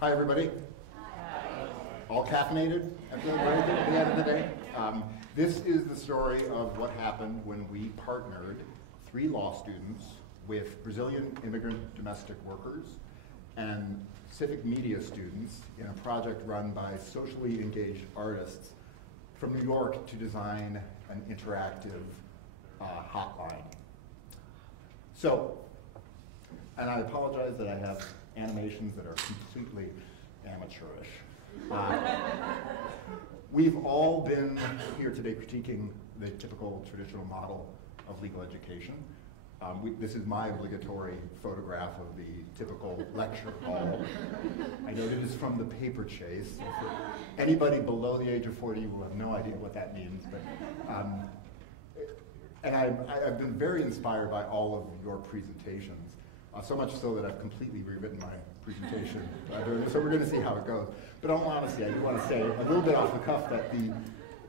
Hi, everybody. Hi. All caffeinated at the end of the day? This is the story of what happened when we partnered 3 law students with Brazilian immigrant domestic workers and civic media students in a project run by socially engaged artists from New York to design an interactive hotline. So, and I apologize that I have animations that are completely amateurish. We've all been here today critiquing the typical traditional model of legal education. This is my obligatory photograph of the typical lecture hall. I note it is from the paper chase. So for anybody below the age of 40 will have no idea what that means. But, and I've been very inspired by all of your presentations. So much so that I've completely rewritten my presentation. So we're going to see how it goes. But in all honesty, I do want to say a little bit off the cuff that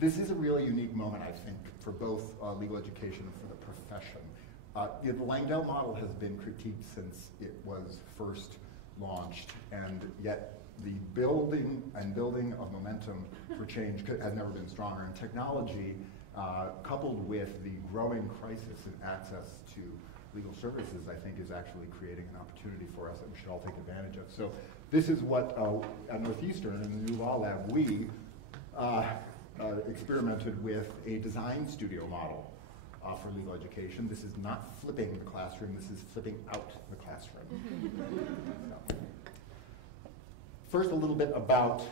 this is a really unique moment, I think, for both legal education and for the profession. The Langdell model has been critiqued since it was first launched, and yet the building of momentum for change has never been stronger. And technology, coupled with the growing crisis in access to legal services, I think, is actually creating an opportunity for us that we should all take advantage of. So this is what, at Northeastern, in the NuLawLab, we experimented with a design studio model for legal education. This is not flipping the classroom, this is flipping out the classroom. So. First, a little bit about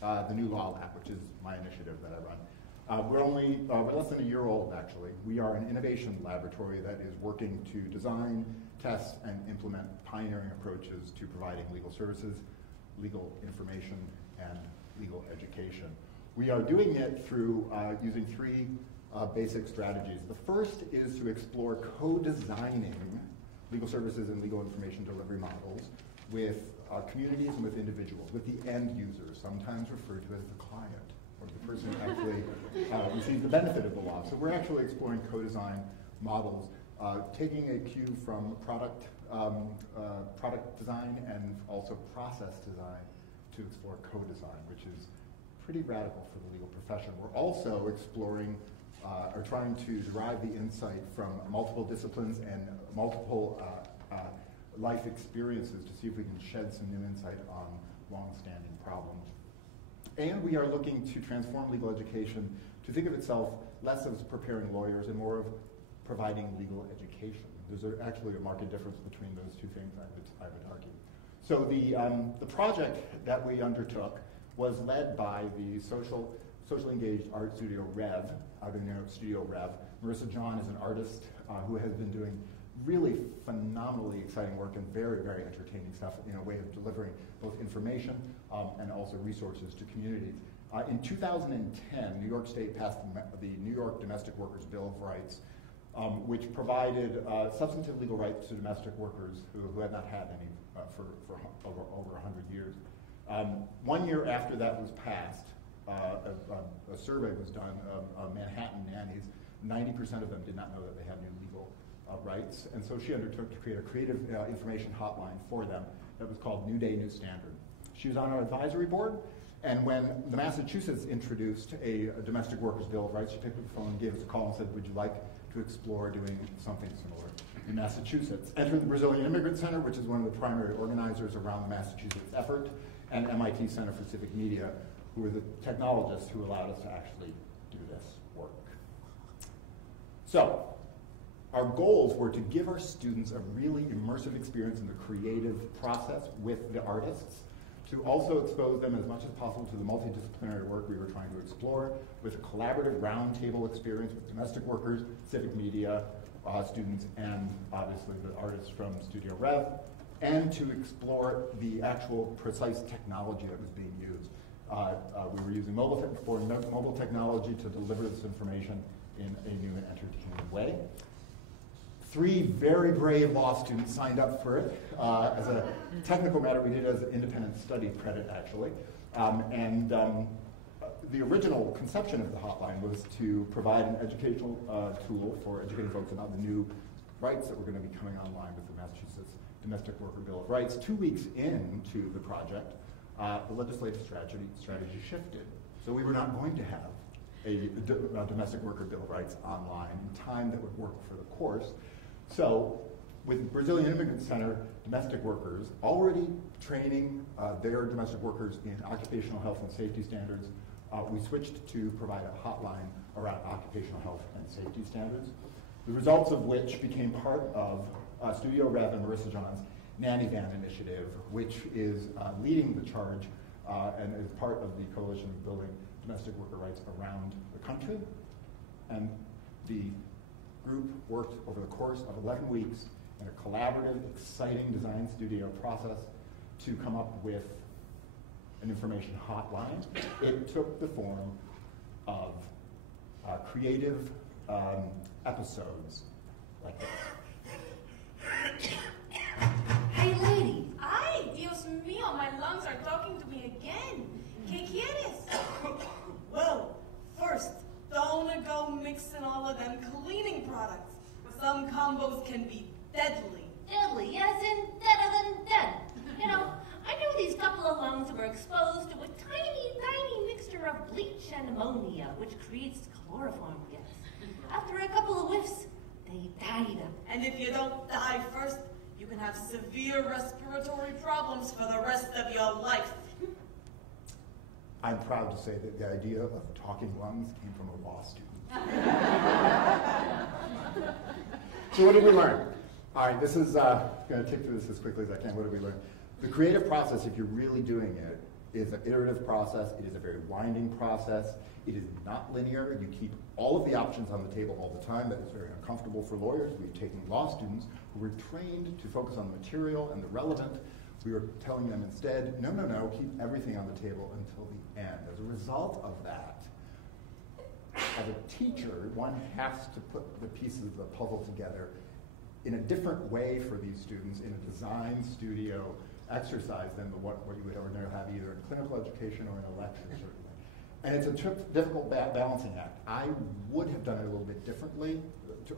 the NuLawLab, which is my initiative that I run. We're less than a year old, actually. We are an innovation laboratory that is working to design, test, and implement pioneering approaches to providing legal services, legal information, and legal education. We are doing it through using 3 basic strategies. The first is to explore co-designing legal services and legal information delivery models with communities and with individuals, with the end users, sometimes referred to as the client, or the person who actually receives the benefit of the law. So we're actually exploring co-design models, taking a cue from product design and also process design to explore co-design, which is pretty radical for the legal profession. We're also exploring or trying to derive the insight from multiple disciplines and multiple life experiences to see if we can shed some new insight on long-standing problems. And we are looking to transform legal education to think of itself less as preparing lawyers and more of providing legal education. There's actually a marked difference between those 2 things, I would argue. So the project that we undertook was led by the socially engaged art studio Rev, out in New York, Studio Rev. Marissa John is an artist who has been doing really phenomenally exciting work and very, very entertaining stuff in a way of delivering both information and also resources to communities. In 2010, New York State passed the New York Domestic Workers Bill of Rights, which provided substantive legal rights to domestic workers who had not had any for over 100 years. 1 year after that was passed, a survey was done of Manhattan nannies. 90% of them did not know that they had new legal rights, and so she undertook to create a creative information hotline for them that was called New Day, New Standard. She was on our advisory board, and when the Massachusetts introduced a domestic workers' bill of rights, she picked up the phone and gave us a call and said, would you like to explore doing something similar in Massachusetts? Entered the Brazilian Immigrant Center, which is one of the primary organizers around the Massachusetts effort, and MIT Center for Civic Media, who were the technologists who allowed us to actually do this work. So, our goals were to give our students a really immersive experience in the creative process with the artists, to also expose them as much as possible to the multidisciplinary work we were trying to explore, with a collaborative roundtable experience with domestic workers, civic media students, and obviously the artists from Studio Rev, and to explore the actual precise technology that was being used. We were using mobile technology to deliver this information in a new and entertaining way. 3 very brave law students signed up for it. As a technical matter, we did it as an independent study credit, actually. The original conception of the hotline was to provide an educational tool for educating folks about the new rights that were going to be coming online with the Massachusetts Domestic Worker Bill of Rights. 2 weeks into the project, the legislative strategy shifted. So we were not going to have a Domestic Worker Bill of Rights online in time that would work for the course. So with Brazilian Immigrant Center domestic workers already training their domestic workers in occupational health and safety standards, we switched to provide a hotline around occupational health and safety standards, the results of which became part of Studio Rev and Marissa John's Nanny Van initiative, which is leading the charge and is part of the coalition of building domestic worker rights around the country. And the group worked over the course of 11 weeks in a collaborative, exciting design studio process to come up with an information hotline. It took the form of creative episodes like this. Hey lady! Ay, Dios mío, my lungs are talking to me again. ¿Qué quieres? Well, first, don't go mixing all of them cleaning products. Some combos can be deadly. Deadly, as in deader than dead. You know, I knew these couple of lungs were exposed to a tiny mixture of bleach and ammonia, which creates chloroform gas. After a couple of whiffs, they died. And if you don't die first, you can have severe respiratory problems for the rest of your life. I'm proud to say that the idea of talking lungs came from a law student. So what did we learn? All right, this is going to tick through this as quickly as I can. What did we learn? The creative process, if you're really doing it, is an iterative process. It is a very winding process. It is not linear. You keep all of the options on the table all the time. That is very uncomfortable for lawyers. We've taken law students who were trained to focus on the material and the relevant. We were telling them instead, no, keep everything on the table until the end. As a result of that, as a teacher, one has to put the pieces of the puzzle together in a different way for these students in a design studio exercise than what you would ordinarily have either in clinical education or in a lecture, certainly. And it's a difficult balancing act. I would have done it a little bit differently,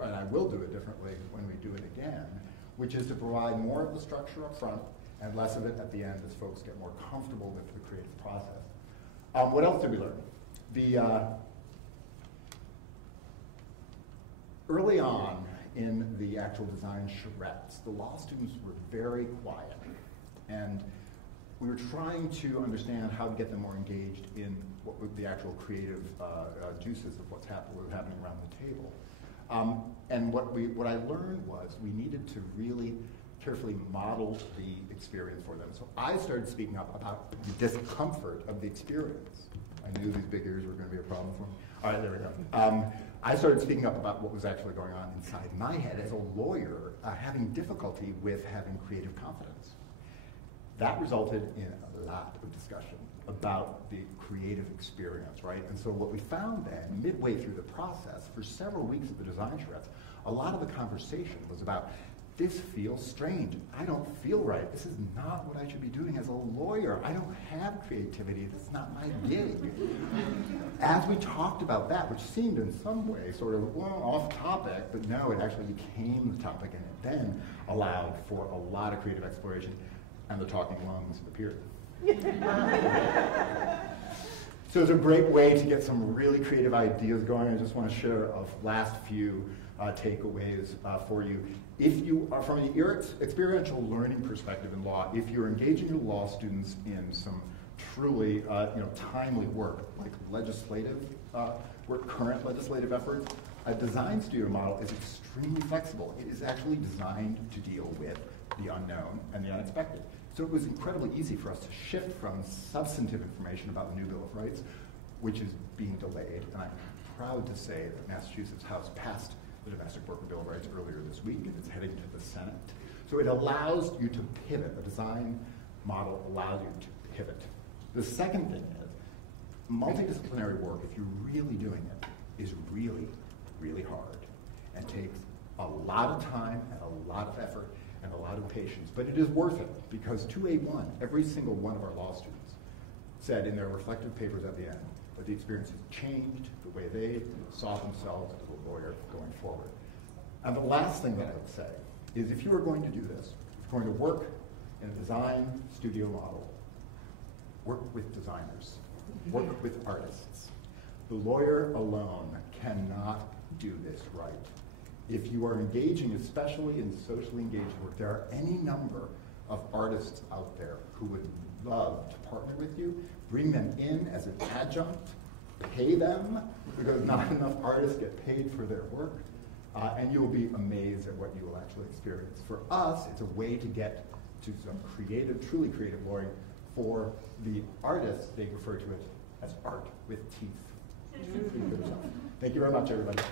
and I will do it differently when we do it again, which is to provide more of the structure up front and less of it at the end as folks get more comfortable with the creative process. What else did we learn? Early on in the actual design charrettes, the law students were very quiet. And we were trying to understand how to get them more engaged in what were the actual creative juices of what's happening around the table. And what I learned was we needed to really carefully model the experience for them. So I started speaking up about the discomfort of the experience. I knew these big ears were going to be a problem for me. All right, there we go. I started speaking up about what was actually going on inside my head as a lawyer, having difficulty with having creative confidence. That resulted in a lot of discussion about the creative experience, right? And so what we found then, midway through the process, for several weeks of the design charrettes, a lot of the conversation was about, this feels strange. I don't feel right. This is not what I should be doing as a lawyer. I don't have creativity. That's not my gig. As we talked about that, which seemed in some way sort of, well, off topic, but no, it actually became the topic, and it then allowed for a lot of creative exploration, and the talking lungs appeared. So it's a great way to get some really creative ideas going. I just want to share a last few takeaways for you. If you are from the experiential learning perspective in law, if you're engaging your law students in some truly timely work, like legislative work, current legislative efforts, a design studio model is extremely flexible. It is actually designed to deal with the unknown and the unexpected. So it was incredibly easy for us to shift from substantive information about the new Bill of Rights, which is being delayed, and I'm proud to say that Massachusetts House passed the Domestic Worker Bill of Rights earlier this week, and it's heading to the Senate. So it allows you to pivot. The design model allows you to pivot. The second thing is, multidisciplinary work, if you're really doing it, is really, really hard and takes a lot of time and a lot of effort and a lot of patience, but it is worth it, because 2A1, every single one of our law students said in their reflective papers at the end that the experience has changed the way they saw themselves as a lawyer going forward. And the last thing that I would say is if you are going to do this, going to work in a design studio model, work with designers, work with artists. The lawyer alone cannot do this right. If you are engaging, especially in socially engaged work, there are any number of artists out there who would love to partner with you. Bring them in as an adjunct, pay them, because not enough artists get paid for their work, and you'll be amazed at what you will actually experience. For us, it's a way to get to some creative, truly creative lawyering. For the artists, they refer to it as art with teeth. Thank you very much, everybody.